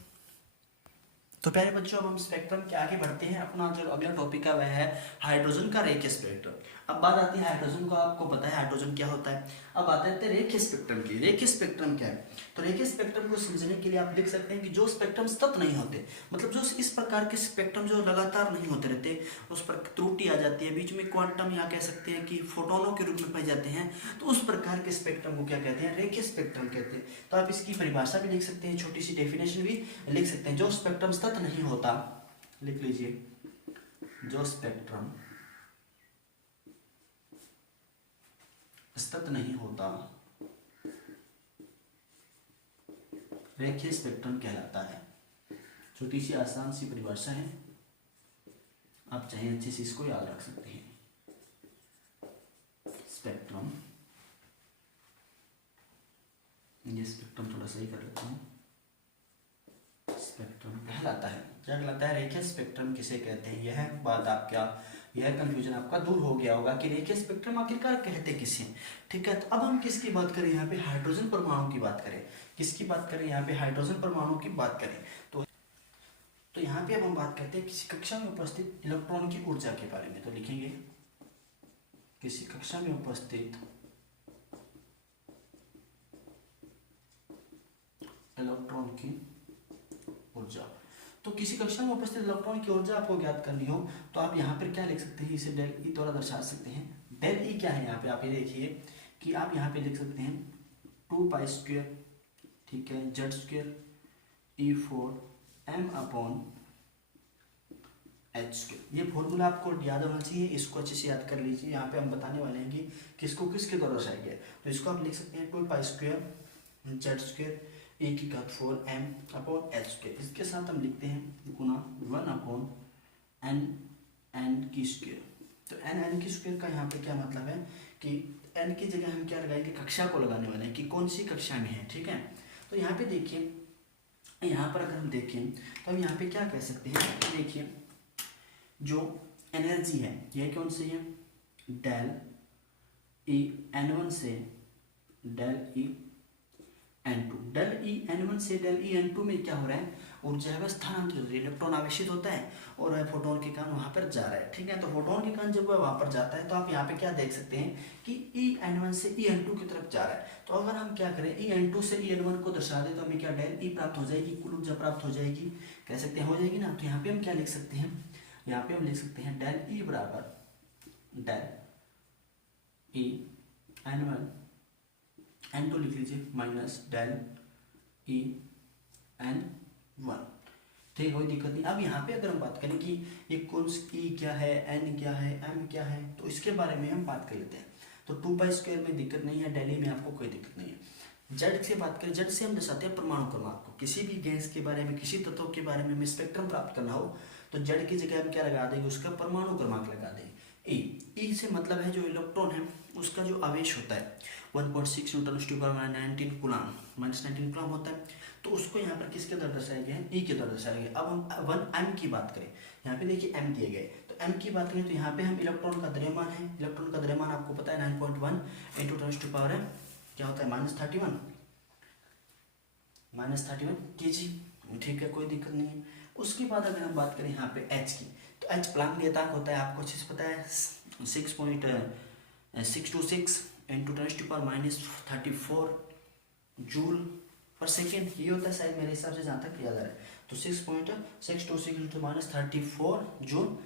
तो प्यारे बच्चों, अब हम स्पेक्ट्रम के आगे बढ़ते हैं। अपना जो अगला टॉपिक है वह है हाइड्रोजन का रेखीय स्पेक्ट्रम। अब बात आती है हाइड्रोजन को, आपको पता है हाइड्रोजन क्या होता है। अब आते हैं रेखीय स्पेक्ट्रम की। रेखीय स्पेक्ट्रम क्या है, तो रेखीय स्पेक्ट्रम को समझने के लिए आप लिख सकते हैं कि जो स्पेक्ट्रम सतत नहीं होते, मतलब जो इस प्रकार के स्पेक्ट्रम जो लगातार नहीं होते रहते, उस पर त्रुटि आ जाती है, बीच में क्वांटम या कह सकते हैं कि फोटोनों के रूप में पाए जाते हैं, तो उस प्रकार के स्पेक्ट्रम को क्या कहते हैं, रेखीय स्पेक्ट्रम कहते हैं। तो आप इसकी परिभाषा भी लिख सकते हैं, छोटी सी डेफिनेशन भी लिख सकते हैं। जो स्पेक्ट्रम सतत नहीं होता, लिख लीजिए, जो स्पेक्ट्रम सतत नहीं होता रेखीय स्पेक्ट्रम कहलाता है। छोटी सी आसान सी परिभाषा है, आप चाहे अच्छे से इसको याद रख सकते हैं। स्पेक्ट्रम, ये स्पेक्ट्रम थोड़ा सही कर लेता हूं, स्पेक्ट्रम कहलाता है, क्या कहलाता है, रेखीय स्पेक्ट्रम किसे कहते हैं। यह बात आपका, यह कंफ्यूजन आपका दूर हो गया होगा कि रेखीय स्पेक्ट्रम आखिरकार कहते किसे। ठीक है, तो अब हम किसकी बात करें, यहाँ पे हाइड्रोजन परमाणु की बात करें। किसकी बात करें, यहाँ पे हाइड्रोजन परमाणु की बात करें। तो यहाँ पे अब हम बात करते हैं किसी कक्षा में उपस्थित इलेक्ट्रॉन की ऊर्जा के बारे में। तो लिखेंगे किसी कक्षा में उपस्थित इलेक्ट्रॉन की ऊर्जा। तो किसी कक्षा में उपस्थित इलेक्ट्रॉन की ऊर्जा आपको ज्ञात करनी हो तो आप यहाँ पर क्या लिख सकते हैं, इसे डेल ई द्वारा दर्शा सकते हैं। डेल ई क्या है, यहाँ पे आप ये देखिए कि आप यहाँ पे लिख सकते हैं 2π², ठीक है, z² E4 m/h²। ये फॉर्मूला आपको याद होना चाहिए, इसको अच्छे से याद कर लीजिए। यहाँ पे हम बताने वाले हैं कि किसको किसके द्वारा दर्शाया गया है। तो इसको आप लिख सकते हैं 2π² z² E⁴ m/h²। इसके साथ हम लिखते हैं गुना 1/n²। तो n का यहाँ पे क्या मतलब है कि n की जगह हम क्या लगाएंगे, कक्षा को लगाने वाले हैं कि कौन सी कक्षा में है। ठीक है, तो यहाँ पे देखिए, यहाँ पर अगर हम देखें तो हम यहाँ पे क्या कह सकते हैं, देखिए जो एनर्जी है यह कौन सी है, डेल ई n1 से del E n2। Del E n1 से डेल ई n2 में क्या हो रहा है, ऊर्जा है वह स्थानांतरित हो रही है, इलेक्ट्रॉन आवेशित होता है और वह फोटोन के कारण वहां पर जा रहा है। ठीक है, तो फोटोन के कारण जब वह वहां पर जाता है तो आप यहाँ पे क्या देख सकते हैं कि ई n1 से ई n2 की तरफ जा रहा है। तो अगर हम क्या करें, ई n2 से ई n1 को दर्शा दें तो हमें क्या डेल ई प्राप्त हो जाएगी, कुल ऊर्जा प्राप्त हो जाएगी, कह सकते हैं हो जाएगी ना। तो यहाँ पे हम क्या लिख सकते हैं, यहाँ पे हम लिख सकते हैं डेल ई बराबर डेल ई n1 n2 लिख लीजिए माइनस डेल ई n1। ठीक, कोई दिक्कत नहीं। अब यहाँ पे अगर हम बात करें कि ये कौन ई क्या है, n क्या है, m क्या है, तो इसके बारे में हम बात कर लेते हैं। तो 2π² में दिक्कत नहीं है, डेली में आपको कोई दिक्कत नहीं है। जेड से बात करें, जेड से हम दर्शाते हैं परमाणु क्रमांक को। किसी भी गैस के बारे में, किसी तत्व के बारे में हमें स्पेक्ट्रम प्राप्त करना हो तो जेड की जगह हम क्या लगा देंगे, उसका परमाणु क्रमांक लगा देंगे ई से मतलब है जो इलेक्ट्रॉन है उसका जो आवेश होता है 1.6 न्यूटन/19 कूलम -19 कूलम होता है। तो उसको यहाँ पर किसके द्वारा दर्शाया गया है, ई के द्वारा दर्शाया गया। अब हम 1m की बात करें, यहाँ पे देखिए m दिए गए, तो m की बात करें तो यहाँ पे हम इलेक्ट्रॉन का द्रव्यमान है, इलेक्ट्रॉन का द्रव्यमान आपको पता है 9.1 × 10⁻, क्या होता है -31 kg। ठीक है, कोई दिक्कत नहीं है। उसके बाद अगर हम बात करें यहाँ पे एच की, तो एच प्लांक नियतांक होता है, आपको अच्छे से पता है, 6.626 इंटू 10⁻⁻34 जूल पर सेकेंड, ये होता है शायद मेरे हिसाब से जहाँ तक याद आ रहा है। तो 6.626 इंटू -34 जूल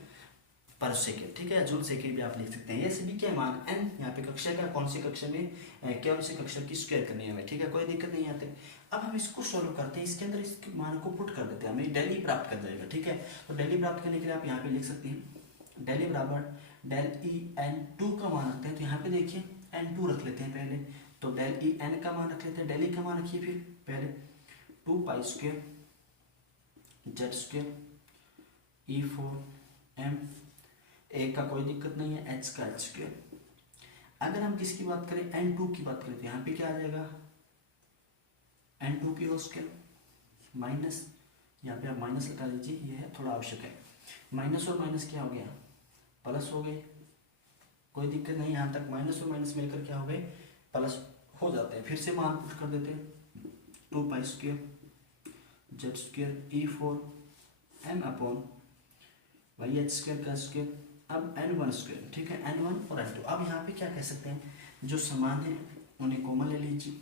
पर सेकेंड, ठीक है, जूल सेकेंड भी आप लिख सकते हैं। ये सभी क्या मान एन, यहाँ पे कक्षा का कौन सी कक्षा में कौन सी कक्षा की स्क्वायर करनी है हमें, ठीक है, कोई दिक्कत नहीं आती। अब हम इसको सोल्व करते हैं, इसके अंदर इसके मान को पुट कर देते हैं, हमें डेली प्राप्त कर जाएगा, ठीक है। तो डेली प्राप्त करने के लिए आप यहाँ पे लिख सकते हैं डेली बराबर डेल ई एन टू का मान रखते हैं। तो यहाँ पे देखिए N2 रख लेते हैं पहले, तो डेल ई एन का मान रख लेते हैं, डेली का मान रखिए फिर पहले 2π² Z² E4M, एक का कोई दिक्कत नहीं है, H का H²। अगर हम किसकी बात करें, N2 की बात करें, तो यहाँ पे क्या आ जाएगा, N2 की होल स्क्वायर माइनस, यहाँ पे आप माइनस लगा लीजिए, ये है थोड़ा आवश्यक है, माइनस और माइनस क्या हो गया, प्लस हो गए, कोई दिक्कत नहीं, यहाँ तक माइनस और माइनस मिलकर क्या हो गए, प्लस हो जाते हैं। फिर से मान पुट कर देते हैं, 2π² Z² E4M अपॉन YH² का स्क्वायर, अब N1², ठीक है, N1 और N2। अब यहाँ पे क्या कह सकते हैं, जो समान है उन्हें कॉमन ले लीजिए,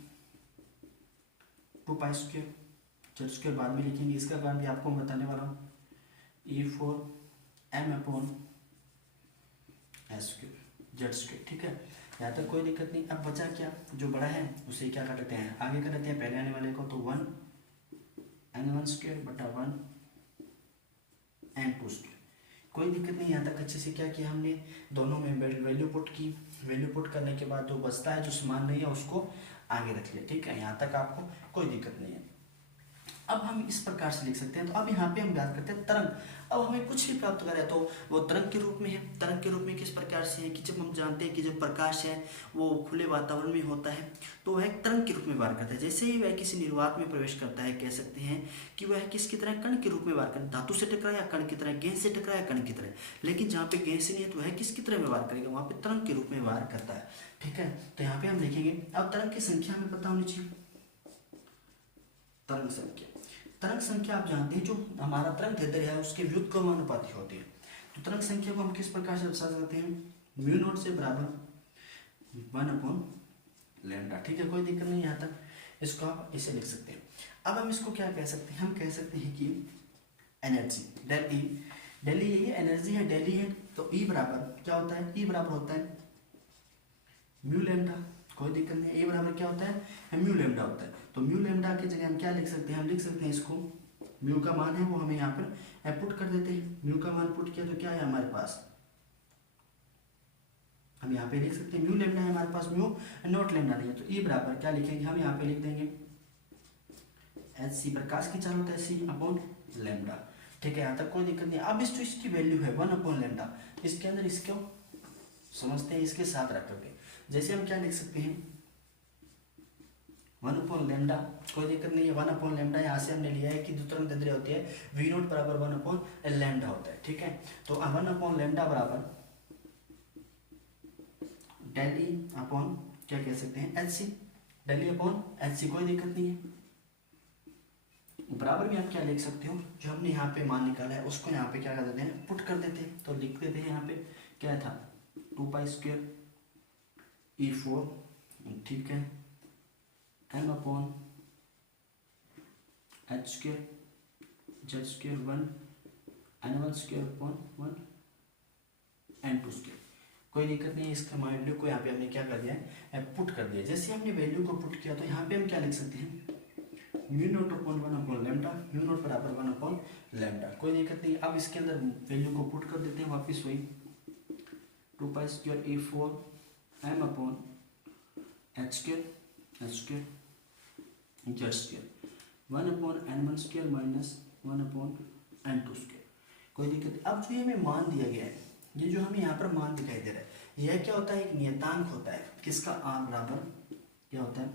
2π² Z² बाद में लिखेंगे, इसका कारण भी आपको बताने वाला हूँ, E4M अपॉन Z², ठीक है, यहाँ तक कोई दिक्कत नहीं। अब बचा क्या, जो बड़ा है उसे क्या कर लेते हैं, आगे कर लेते हैं पहले आने वाले को, तो 1 N1² बटा 1 N2², कोई दिक्कत नहीं। यहाँ तक अच्छे से क्या किया हमने, दोनों में वैल्यू पुट की, वैल्यू पुट करने के बाद जो बचता है, जो समान नहीं है, उसको आगे रख लिया, ठीक है, यहाँ तक आपको कोई दिक्कत नहीं है। अब हम इस प्रकार से लिख सकते हैं। तो अब यहाँ पे हम बात करते हैं तरंग। अब हमें कुछ भी प्राप्त करें तो वो तरंग के रूप में है। तरंग के रूप में किस प्रकार से है कि जब हम जानते हैं कि जब प्रकाश है वो खुले वातावरण में होता है तो वह एक तरंग के रूप में वार करता है। जैसे ही वह किसी निर्वात में प्रवेश करता है, कह सकते हैं कि वह किसकी तरह, कण के रूप में वार करता है। धातु से टकराया या कण की तरह, गेंद से टकराया कण की तरह। लेकिन जहाँ पे गेंद से नहीं है तो वह किसकी तरह व्यवहार करेगा, वहाँ पे तरंग के रूप में वार करता है, ठीक है। तो यहाँ पे हम देखेंगे, अब तरंग की संख्या हमें पता होनी चाहिए। तरंग संख्या, तरंग संख्या आप जानते हैं जो हमारा तरंग दैर्ध्य है उसके व्युत्क्रमानुपाती होती है। तो तरंग संख्या को हम किस प्रकार से दर्शा सकते हैं, μ0 से बराबर 1/λ, ठीक है, कोई दिक्कत नहीं, यहाँ तक इसको आप इसे लिख सकते हैं। अब हम इसको क्या कह सकते हैं, हम कह सकते हैं कि एनर्जी डेल ई, ये एनर्जी है, डेल ई है, तो ई बराबर क्या होता है, ई बराबर होता है μλ, कोई दिक्कत नहीं। ए बराबर क्या होता है, μλ होता है। तो μλ की जगह हम क्या लिख सकते हैं, हम लिख सकते हैं इसको, म्यू का मान है वो हमें यहाँ पर पुट कर देते हैं। म्यू का मान पुट किया तो क्या है हमारे पास, हम यहाँ पे लिख सकते हैं म्यू लेमडा है हमारे पास, म्यू नॉट लेमडा नहीं है। तो ई बराबर क्या लिखेंगे, हम यहाँ पे लिख देंगे एच सी, प्रकाश की चाल होता है सी अपॉन लेमडा, ठीक है, यहाँ तक कोई दिक्कत नहीं। अब इस जो इसकी वैल्यू है 1/λ, इसके अंदर इसको समझते हैं इसके साथ रख करके। जैसे हम क्या लिख सकते हैं 1/λ, कोई दिक्कत नहीं है, 1/λ यहाँ से हमने लिया है कि जो तरंग दैर्ध्य होती है v0 बराबर 1/λ होता है, ठीक है। तो 1/λ बराबर डेल ई अपॉन क्या कह सकते हैं H C, del E upon H C, कोई दिक्कत नहीं है। बराबर में आप क्या लिख सकते हो, जो हमने यहाँ पे मान निकाला है उसको यहाँ पे क्या कर देते हैं, पुट कर देते हैं। तो लिख देते हैं यहाँ पे क्या था 2π² E4, ठीक है, m upon h² Z² 1 N1² upon 1 N2², कोई दिक्कत नहीं है। इसका वैल्यू को यहाँ पे हमने क्या कर दिया है, पुट कर दिया। जैसे हमने वैल्यू को पुट किया तो यहाँ पे हम क्या लिख सकते हैं μ0 अपॉन 1/λ, μ0 बराबर 1/λ, कोई दिक्कत नहीं। अब इसके अंदर वैल्यू को पुट कर देते हैं वापस वही 2π² E4 m upon h² Z² 1/N1² minus 1/N2², कोई दिक्कत नहीं। अब जो ये हमें मान दिया गया है, ये जो हमें यहाँ पर मान दिखाई दे रहा है, यह क्या होता है, एक नियतांक होता है, किसका, r बराबर क्या होता है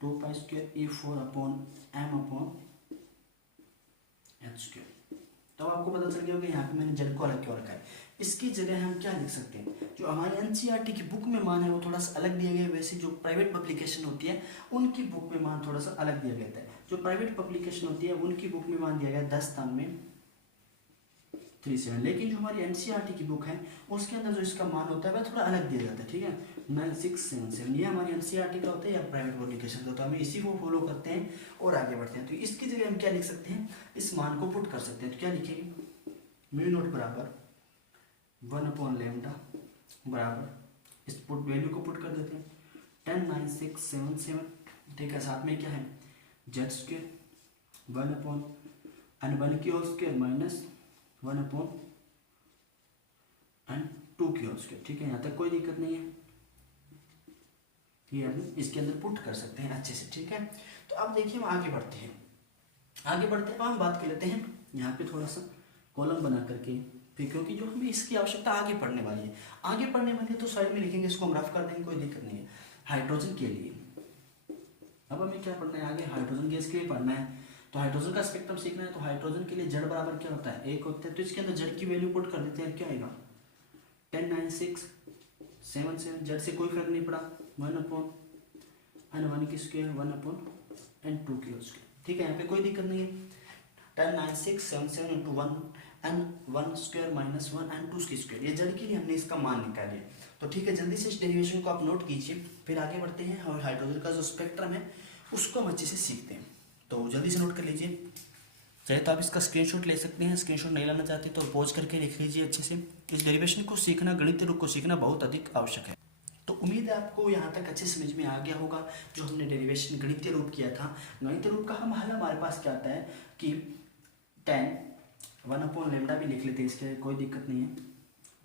2π² E4 upon m upon h²। तो आपको पता चल गया होगा यहाँ पे मैंने z को अलग क्यों रखा है। इसकी जगह हम क्या लिख सकते हैं, जो हमारे एनसीईआरटी की बुक में मान है वो थोड़ा सा अलग दिया गया है, वैसे जो प्राइवेट पब्लिकेशन होती है उनकी बुक में मान थोड़ा सा अलग दिया गया है। जो प्राइवेट पब्लिकेशन होती है उनकी बुक में मान दिया गया है 1097, लेकिन जो हमारी एनसीईआरटी की बुक है उसके अंदर जो इसका मान होता है वह थोड़ा अलग दिया जाता है, ठीक है, 9677। ये हमारी एनसीईआरटी का होता है या प्राइवेट पब्लिकेशन का, तो हमें इसी को फॉलो करते हैं और आगे बढ़ते हैं। तो इसकी जगह हम क्या लिख सकते हैं, इस मान को पुट कर सकते हैं। तो क्या लिखेंगे, म्यू नॉट बराबर 1/λ बराबर, इस पुट वैल्यू को पुट कर देते हैं 109677, ठीक है। साथ में क्या है जेड स्क्वेयर 1/n1 की होल स्क्वेयर माइनस 1/n2 की होल स्क्वेयर, ठीक है। यहाँ तक कोई दिक्कत नहीं है, ये हम इसके अंदर पुट कर सकते हैं अच्छे से, ठीक है। तो अब देखिए हम आगे बढ़ते हैं, हम बात कर लेते हैं यहाँ पे थोड़ा सा कॉलम बना करके, फिर क्योंकि जो हमें इसकी आवश्यकता आगे पढ़ने वाली है तो साइड में लिखेंगे, इसको हम रफ कर देंगे, कोई दिक्कत नहीं है। हाइड्रोजन के लिए अब हमें क्या पढ़ना है आगे, हाइड्रोजन गैस के लिए पढ़ना है, तो हाइड्रोजन का स्पेक्ट्रम सीखना है। तो हाइड्रोजन के लिए जड़ बराबर क्या होता है, 1 होता है, तो इसके अंदर जड़ की वैल्यू पुट कर देते हैं, क्या आएगा 109677, जड़ से कोई फर्क नहीं पड़ा, 1/n1 की स्क्वायर 1/n2 की स्क्वायर, ठीक है। यहाँ पे कोई दिक्कत नहीं है। 109677 into 1/n1 square minus 1/n2 की स्क्वायर, ये जड़ के लिए हमने इसका मान निकालिए। तो ठीक है, जल्दी से इस डेरिवेशन को आप नोट कीजिए, फिर आगे बढ़ते हैं और हाइड्रोजन का जो स्पेक्ट्रम है उसको हम अच्छे से सीखते हैं। तो जल्दी से नोट कर लीजिए, चाहे तो आप इसका स्क्रीनशॉट ले सकते हैं, स्क्रीनशॉट नहीं लेना चाहते तो पॉज करके लिख लीजिए अच्छे से। इस डेरिवेशन को सीखना, गणितीय रूप को सीखना बहुत अधिक आवश्यक है। तो उम्मीद है आपको यहाँ तक अच्छे समझ में आ गया होगा जो हमने डेरिवेशन गणितीय रूप किया था। गणितीय रूप का हम हल हमारे पास क्या आता है कि 1/λ भी लिख लेते हैं, इसके कोई दिक्कत नहीं है,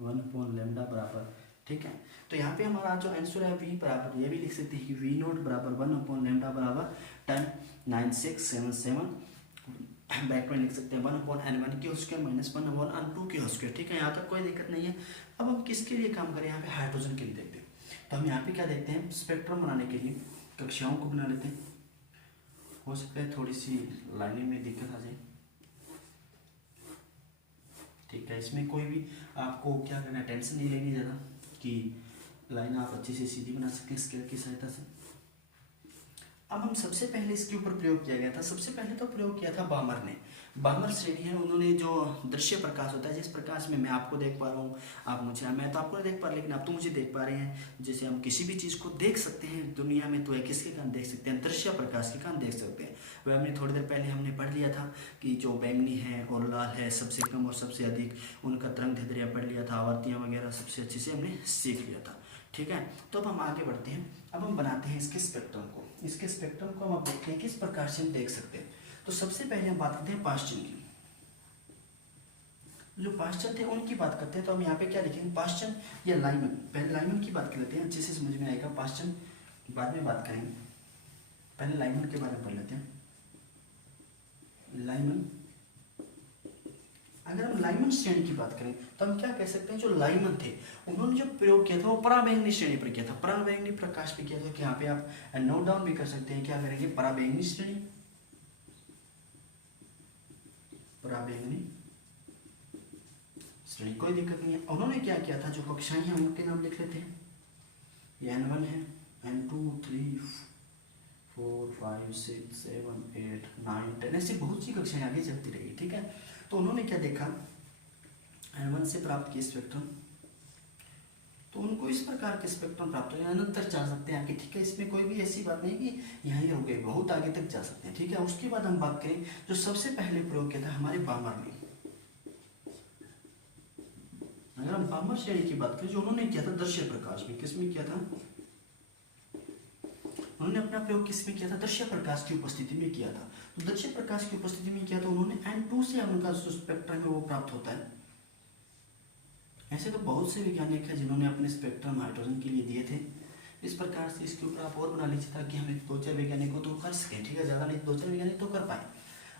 1/λ बराबर, ठीक है। तो यहाँ पे हमारा जो आंसर है v बराबर, ये भी लिख सकते हैं कि v नोट बराबर 1/λ बराबर 109677, बैक में लिख सकते हैं 1/n1 की स्क्वायर माइनस 1/n2 की स्क्वायर, ठीक है। यहाँ तक कोई दिक्कत नहीं है। अब हम किसके लिए काम करें, यहाँ पे हाइड्रोजन के लिए देखते हैं। तो हम यहाँ पे क्या देखते हैं, स्पेक्ट्रम बनाने के लिए कक्षाओं को बना लेते हैं। हो सकता है थोड़ी सी लाइनिंग में दिक्कत आ जाए, ठीक है। इसमें कोई भी आपको क्या करना है, टेंशन नहीं लेनी ज़्यादा कि लाइन आप अच्छे से सीधी बना सकें स्केल की सहायता से। अब हम सबसे पहले इसके ऊपर प्रयोग किया गया था, सबसे पहले तो प्रयोग किया था बामर ने। बामर श्रेणी है, उन्होंने जो दृश्य प्रकाश होता है, जिस प्रकाश में मैं आपको देख पा रहा हूँ, आप मुझे, मैं तो आपको नहीं देख पा रहा लेकिन आप तो मुझे देख पा रहे हैं। जैसे हम किसी भी चीज़ को देख सकते हैं दुनिया में, तो है किसके कारण देख सकते हैं, दृश्य प्रकाश के कारण देख सकते हैं। वह हमने थोड़ी देर पहले हमने पढ़ लिया था कि जो बैंगनी है और लाल है, सबसे कम और सबसे अधिक, उनका तरंग दैर्ध्य पढ़ लिया था, आवर्तियाँ वगैरह सबसे अच्छे से हमने सीख लिया था, ठीक है। तो अब हम आगे बढ़ते हैं, अब हम बनाते हैं इसके स्पेक्ट्रम को। इसके स्पेक्ट्रम को हम देखते हैं किस प्रकार से हम देख सकते हैं। तो सबसे पहले हम बात करते हैं पाश्चन की। जो पाश्चन थे उनकी बात करते हैं, तो हम यहाँ पे क्या लिखेंगे, पाश्चन या लाइमन। पहले लाइमन की बात कर लेते हैं, अच्छे से समझ में आएगा, पाश्चन बाद में बात करेंगे, पहले लाइमन के बारे में पढ़ लेते हैं। लाइमन, अगर हम लाइमन श्रेणी की बात करें तो हम क्या कह सकते हैं, जो लाइमन थे उन्होंने जो प्रयोग किया था वो पराबैंगनी श्रेणी पर किया था, पराबैंगनी प्रकाश पे किया था। कि यहाँ पे आप नोट डाउन भी कर सकते हैं, क्या करेंगे, पराबैंगनी श्रेणी, पराबैंगनी श्रेणी, कोई दिक्कत नहीं है। उन्होंने क्या किया था, जो कक्षाएं हैं उनके नाम लिख लेते हैं, ये n1 है, n2, 3, 4, 5, 6, 7, 8, 9, 10, ऐसी बहुत सी कक्षाएं आगे चलती रही, ठीक है। तो उन्होंने क्या देखा, n1 से प्राप्त किए स्पेक्ट्रम, तो उनको इस प्रकार के स्पेक्ट्रम प्राप्त हो, अनंतर जा सकते हैं आगे, ठीक है। इसमें कोई भी ऐसी बात नहीं कि यहाँ ही रुक गए, बहुत आगे तक जा सकते हैं, ठीक है। उसके बाद हम बात करें जो सबसे पहले प्रयोग किया था हमारे बामर ने। अगर हम बामर श्रेणी की बात करें, जो उन्होंने किया था दृश्य प्रकाश में, किसमें किया था, उन्होंने अपना प्रयोग किसमें किया था, दृश्य प्रकाश की उपस्थिति में किया था। तो दृश्य प्रकाश की उपस्थिति में किया तो उन्होंने n2 से उनका जो स्पेक्ट्रम है वो प्राप्त होता है। ऐसे तो बहुत से वैज्ञानिक हैं जिन्होंने अपने स्पेक्ट्रम हाइड्रोजन के लिए दिए थे। इस प्रकार से इसके ऊपर आप और बना लीजिए ताकि हमें 2-4 वैज्ञानिकों तो कर सकें, ठीक है, ज़्यादा नहीं 2-4 वैज्ञानिक तो कर पाए।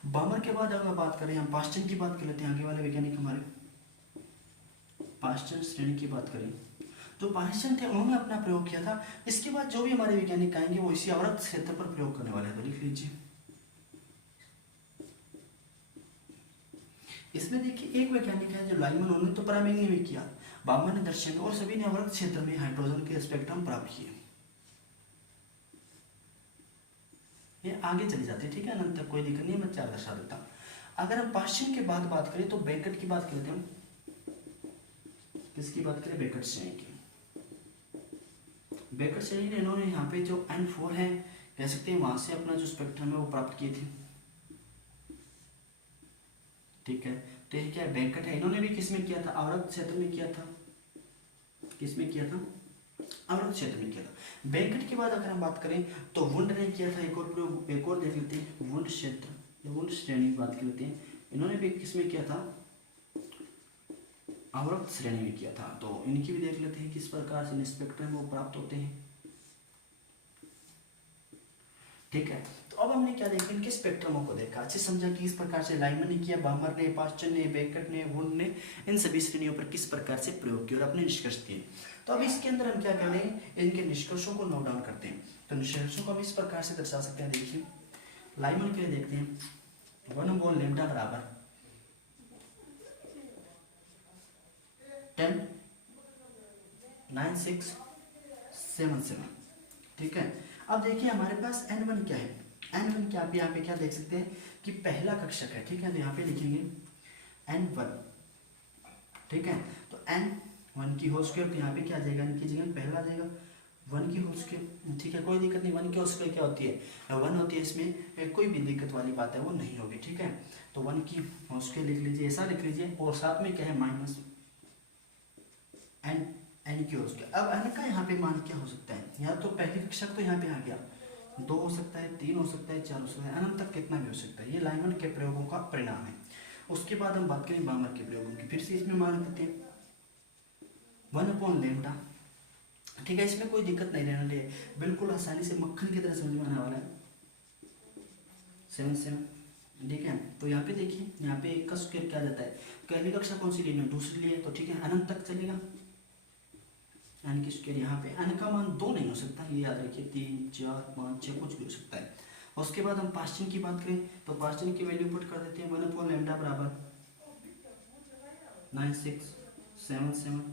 बामर के बाद अगर बात करें, हम पाश्चन की बात कर लेते हैं, आगे वाले वैज्ञानिक हमारे पाश्चन श्रेणी की बात करें, जो पाश्चन थे उन्होंने अपना प्रयोग किया था। इसके बाद जो भी हमारे वैज्ञानिक आएंगे वो इसी आवर्त क्षेत्र पर प्रयोग करने वाले हैं, तो लिख लीजिए। इसमें देखिए एक वैज्ञानिक है जो लाइमन, उन्होंने तो पराबैंगनी में किया, बामर ने दक्षिण, और सभी ने अवरक्त क्षेत्र में हाइड्रोजन के स्पेक्ट्रम प्राप्त किए। ये आगे चली जाती है, ठीक है, अनंत तक कोई दिक्कत नहीं, मैं चार दर्शा देता हूँ। अगर हम पाश्चिम की बात करें तो बेकट की बात करते हैं, किसकी बात करें, बेकट श्रेणी की। बेकट श्रेणी ने इन्होंने यहाँ पे जो N4 है कह सकते हैं वहां से अपना जो स्पेक्ट्रम है वो प्राप्त किए थे, ठीक है। तो ये क्या बेकट है, इन्होंने भी किसमें किया था, अवरक्त क्षेत्र में किया था, किसमें किया था, अवरक्त क्षेत्र में किया था। बेकट के बाद अगर हम बात करें तो वुंड ने किया था एक और प्रयोग, एक और देख लेते हैं, वुंड क्षेत्र, वुंड श्रेणी की बात कर लेते हैं, इन्होंने भी किसमें किया था, अवरक्त श्रेणी में किया था। तो इनकी भी देख लेते हैं किस प्रकार से स्पेक्ट्रम वो प्राप्त होते हैं, ठीक है। तो अब हमने क्या देखा, इनके स्पेक्ट्रमों को देखा, अच्छे समझा कि इस प्रकार से लाइमन ने किया, बामर ने, पाश्चर ने, बेकट ने, वुंड ने इन सभी श्रेणियों पर किस प्रकार से प्रयोग किया और अपने निष्कर्ष दिए। तो अब इसके अंदर हम क्या करें, इनके निष्कर्षों को नोट डाउन करते हैं। तो निष्कर्षों को हम इस प्रकार से दर्शा सकते हैं, देखिए लाइमन के लिए देखते हैं, 1/λ बराबर 10 9 6 7 7, ठीक है। अब देखिए हमारे पास N1 क्या है, N1 क्या, आप यहाँ पे क्या देख सकते हैं कि पहला कक्षक है, ठीक है। तो यहाँ पे लिखेंगे N1, ठीक है। तो N1 की होल स्क्वायर, तो यहाँ पे क्या आ जाएगा, इनकी जगह पहला आ जाएगा 1 की होल स्क्वायर, ठीक है, कोई दिक्कत नहीं। 1 की होल स्क्वायर क्या होती है, 1 होती है, इसमें कोई भी दिक्कत वाली बात है वो नहीं होगी, ठीक है। तो 1 की होल स्क्वायर लिख लीजिए, ऐसा लिख लीजिए, और साथ में क्या है माइनस n की होल स्क्वायर। अब n का यहाँ पे मान क्या हो सकता है, या तो पहली कक्षक तो यहाँ पे आ गया, 2 हो सकता है, 3 हो सकता है, 4 हो सकता है, अनंत तक कितना भी हो सकता है। ये लाइमन के प्रयोगों का परिणाम है। उसके बाद हम बात करें बामर के प्रयोगों की, फिर से इसमें मान लेते हैं 1/λ, ठीक है। इसमें कोई दिक्कत नहीं रहने लिए, बिल्कुल आसानी से मक्खन की तरह समझ में आने वाला है, 7 7, ठीक है। तो यहाँ पे देखिए, यहाँ पे 1 का स्क्वायर क्या जाता है, पहली कक्षा कौन सी ली है, दूसरी ली है, तो ठीक है, अनंत तक चलेगा। n की स्क्वायर, यहाँ पे n का मान 2 नहीं हो सकता, ये याद रखिए, 3 4 5 6 कुछ भी हो सकता है। उसके बाद हम पाश्चन की बात करें तो पाश्चन की वैल्यू पुट कर देते हैं, 1/λ बराबर 9 6 7 7,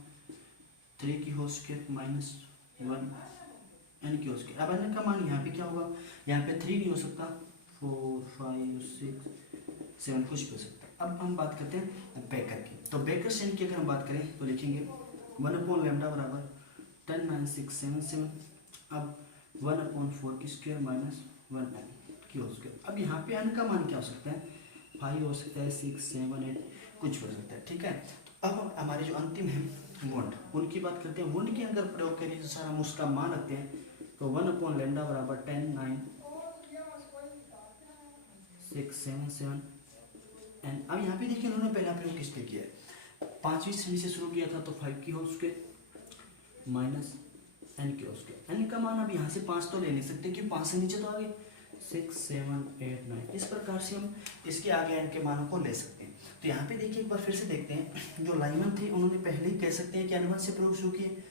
3 की होल स्क्वायर माइनस 1 n की होल स्क्वायर। अब n का मान यहाँ पे क्या होगा, यहाँ पे 3 नहीं हो सकता, 4 5 6 7 कुछ भी हो सकता है। अब हम बात करते हैं बेकर की, तो बेकर श्रेणी की अगर हम बात करें तो लिखेंगे 1/λ बराबर 10 9 6 7 7, अब 1/4 की स्क्वायर माइनस 1n की होल स्क्वायर। अब यहाँ पे n का मान क्या हो सकता है, 5 हो सकता है, 6 7 8 कुछ भी हो सकता है, ठीक है। तो अब हमारे जो अंतिम है वुंड, उनकी बात करते हैं। वुंड के अगर प्रयोग करिए तो सर हम उसका मान रखते हैं, तो 1/λ बराबर 10 9 6 7 7 n। अब यहाँ पे देखिए उन्होंने पहला प्रयोग किस पे किया है, 5वीं श्रेणी से शुरू किया था, तो 5 की होल स्क्वायर माइनस n की होल स्क्वायर। n का मान अब यहाँ से 5 तो ले नहीं सकते क्योंकि 5 से नीचे तो आगे 6 7 8 9, इस प्रकार से हम इसके आगे n के मानों को ले सकते हैं। तो यहाँ पे देखिए एक बार फिर से देखते हैं, जो लाइमन थे उन्होंने पहले ही कह सकते हैं कि N1 से प्रयोग शुरू किए,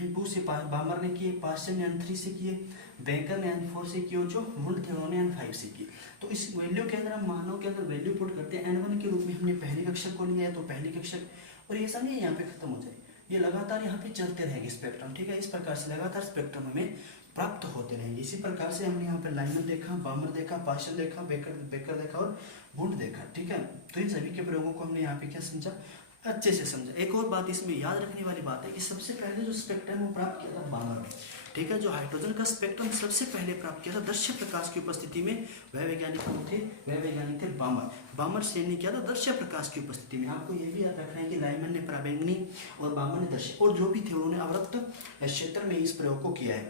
N2 से बामर ने किए, पाश्चर ने N3 से किए, बेकर ने N4 से किए, जो वुंड थे उन्होंने N5 से किए। तो इस वैल्यू के अंदर हम मानों के अंदर वैल्यू पुट करते हैं, N1 के रूप में हमने पहली कक्षक को लिया है, तो पहली कक्षक, और ऐसा नहीं है यहाँ पे खत्म हो जाए, ये लगातार यहाँ पे चलते रहेंगे स्पेक्ट्रम, ठीक है। इस प्रकार से लगातार स्पेक्ट्रम हमें प्राप्त होते रहेंगे। इसी प्रकार से हमने यहाँ पे लाइमन देखा, बामर देखा, पाश्चर देखा, बेकर देखा और वुंड देखा, ठीक है। तो इन सभी के प्रयोगों को हमने यहाँ पे क्या समझा, अच्छे से समझा। एक और बात इसमें याद रखने वाली बात है कि सबसे पहले जो स्पेक्ट्रम वो प्राप्त किया था बामर ने, ठीक है। जो हाइड्रोजन का स्पेक्ट्रम सबसे पहले प्राप्त किया था दृश्य प्रकाश की उपस्थिति में, वह वैज्ञानिक कौन थे, वह वैज्ञानिक थे बामर। बामर से ने किया था दृश्य प्रकाश की उपस्थिति में। आपको ये भी याद रखना है कि लाइमन ने पराबैंगनी और बामर ने दृश्य, और जो भी थे उन्होंने अवरक्त क्षेत्र में इस प्रयोग को किया है,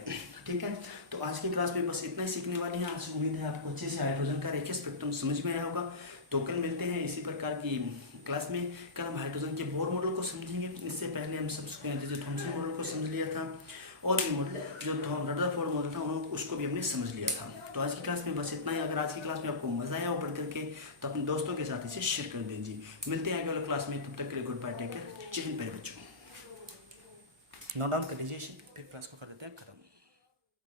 ठीक है। तो आज की क्लास में बस इतना ही सीखने वाली है। आज उम्मीद है आपको अच्छे से हाइड्रोजन का रेखीय स्पेक्ट्रम समझ में आया होगा। तो कल मिलते हैं इसी प्रकार की क्लास में। कल हम हाइड्रोजन के बोर मॉडल को समझेंगे। इससे पहले हम जैसे थॉमसन मॉडल को समझ लिया था, और भी मॉडल जो रदरफोर्ड मॉडल था उसको भी हमने समझ लिया था। तो आज की क्लास में बस इतना ही। अगर आज की क्लास में आपको मजा आया हो पढ़ करके तो अपने दोस्तों के साथ इसे शेयर कर दीजिए। मिलते हैं अगले वाले क्लास में, तब तक के लिए गुड बाय, टेक केयर, जय हिंद प्यारे बच्चों। नोट डाउन कर लीजिए, फिर क्लास को कर देते हैं खत्म।